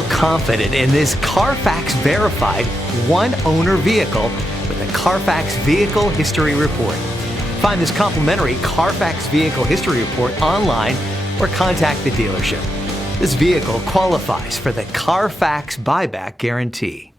Feel confident in this Carfax verified one-owner vehicle with a Carfax Vehicle History Report. Find this complimentary Carfax Vehicle History Report online or contact the dealership. This vehicle qualifies for the Carfax Buyback Guarantee.